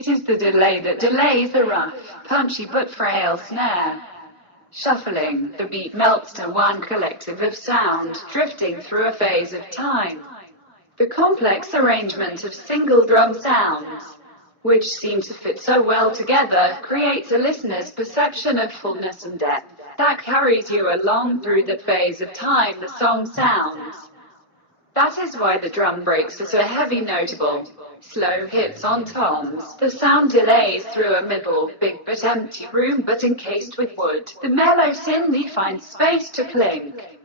It is the delay that delays the rough, punchy but frail snare. Shuffling, the beat melts to one collective of sound, drifting through a phase of time. The complex arrangement of single drum sounds, which seem to fit so well together, creates a listener's perception of fullness and depth that carries you along through the phase of time the song sounds. That is why the drum breaks are so heavy, notable. Slow hits on toms, the sound delays through a middle, big but empty room but encased with wood. The mellow synth finds space to clink.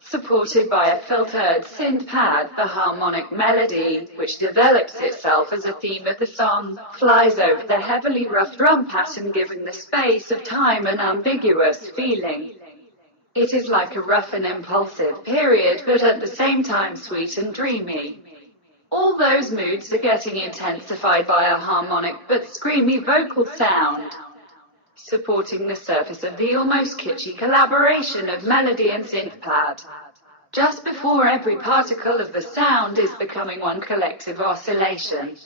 Supported by a filtered synth pad, the harmonic melody, which develops itself as a theme of the song, flies over the heavily rough drum pattern, giving the space of time an ambiguous feeling. It is like a rough and impulsive period, but at the same time sweet and dreamy. All those moods are getting intensified by a harmonic but screamy vocal sound, supporting the surface of the almost kitschy collaboration of melody and synth pad. Just before every particle of the sound is becoming one collective oscillation.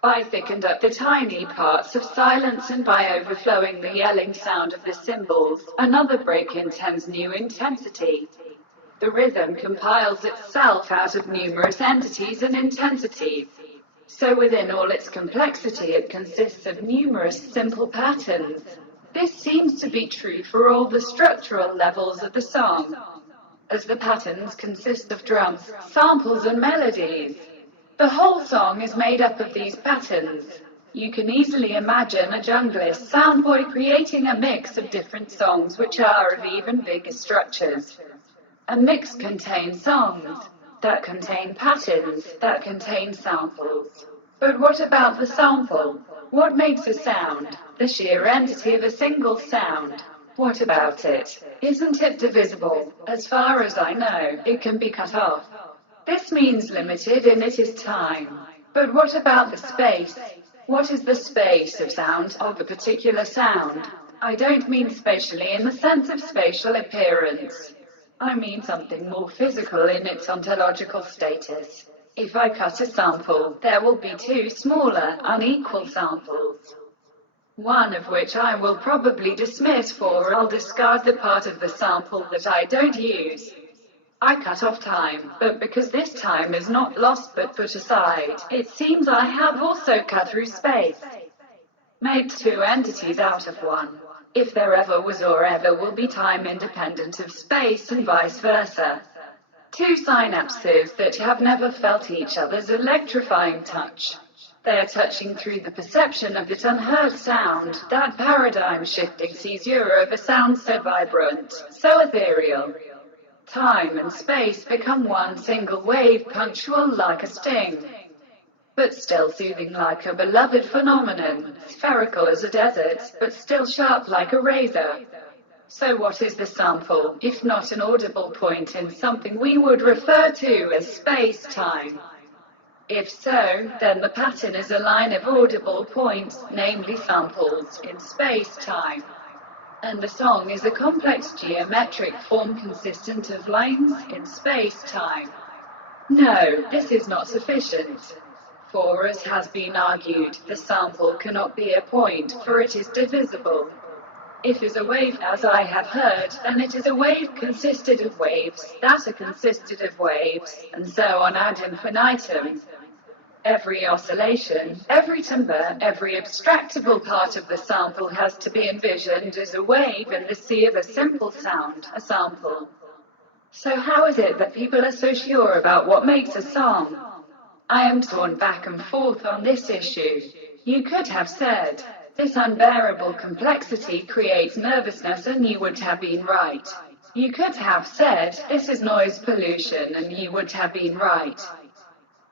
By thickened up the tiny parts of silence and by overflowing the yelling sound of the cymbals, another break intends new intensity. The rhythm compiles itself out of numerous entities and intensities. So within all its complexity, it consists of numerous simple patterns. This seems to be true for all the structural levels of the song, as the patterns consist of drums, samples, and melodies. The whole song is made up of these patterns. You can easily imagine a junglist soundboy creating a mix of different songs which are of even bigger structures. A mix contains songs that contain patterns that contain samples. But what about the sample? What makes a sound? The sheer entity of a single sound. What about it? Isn't it divisible? As far as I know, it can be cut off. This means limited in it is time. But what about the space? What is the space of sound of a particular sound? I don't mean spatially in the sense of spatial appearance. I mean something more physical in its ontological status. If I cut a sample, there will be two smaller, unequal samples. One of which I will probably dismiss, for I'll discard the part of the sample that I don't use. I cut off time, but because this time is not lost but put aside, it seems I have also cut through space. Made two entities out of one. If there ever was or ever will be time independent of space and vice versa. Two synapses that have never felt each other's electrifying touch. They are touching through the perception of that unheard sound, that paradigm-shifting seizure of a sound so vibrant, so ethereal. Time and space become one single wave, punctual like a sting, but still soothing like a beloved phenomenon, spherical as a desert, but still sharp like a razor. So what is the sample, if not an audible point in something we would refer to as space-time? If so, then the pattern is a line of audible points, namely samples, in space-time. And the song is a complex geometric form consistent of lines in space-time. No, this is not sufficient. For, as has been argued, the sample cannot be a point, for it is divisible. If is a wave, as I have heard, then it is a wave consisted of waves, that are consisted of waves, and so on ad infinitum. Every oscillation, every timbre, every abstractable part of the sample has to be envisioned as a wave in the sea of a simple sound, a sample. So how is it that people are so sure about what makes a song? I am torn back and forth on this issue. You could have said, this unbearable complexity creates nervousness, and you would have been right. You could have said, this is noise pollution, and you would have been right.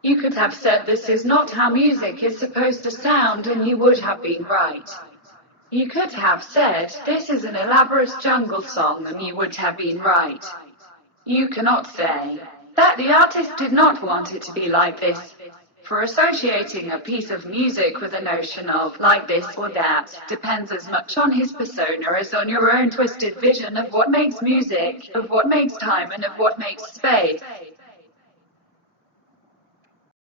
You could have said, this is not how music is supposed to sound, and you would have been right. You could have said, this is an elaborate jungle song, and you would have been right. You cannot say that the artist did not want it to be like this, for associating a piece of music with a notion of like this or that depends as much on his persona as on your own twisted vision of what makes music, of what makes time, and of what makes space.